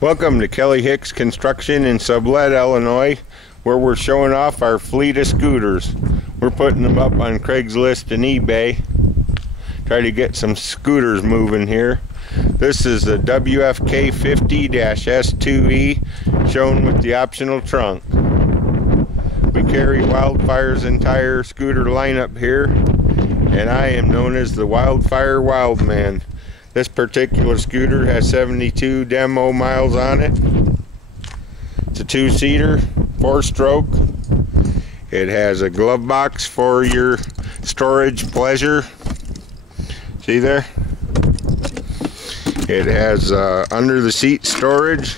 Welcome to Kelly Hicks Construction in Sublette, Illinois, where we're showing off our fleet of scooters. We're putting them up on Craigslist and eBay. Try to get some scooters moving here. This is the WFK50-S2E, shown with the optional trunk. We carry Wildfire's entire scooter lineup here, and I am known as the Wildfire Wildman. This particular scooter has 72 demo miles on it. It's a two-seater, 4-stroke. It has a glove box for your storage pleasure. See there? It has under the seat storage.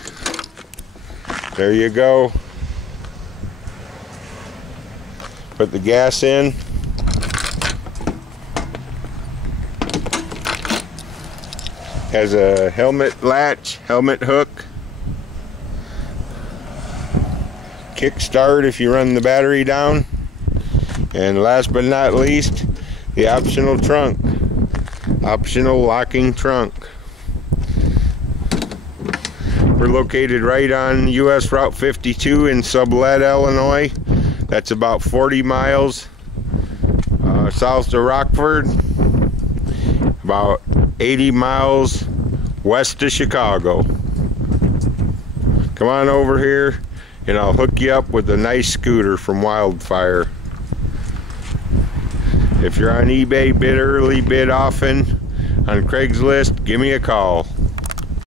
There you go. Put the gas in. Has a helmet latch, helmet hook. Kickstart if you run the battery down. And last but not least, the optional trunk. Optional locking trunk. We're located right on US Route 52 in Sublette, Illinois. That's about 40 miles south to Rockford. About 80 miles west of Chicago. Come on over here and I'll hook you up with a nice scooter from Wildfire. If you're on eBay, bid early, bid often. On Craigslist, give me a call.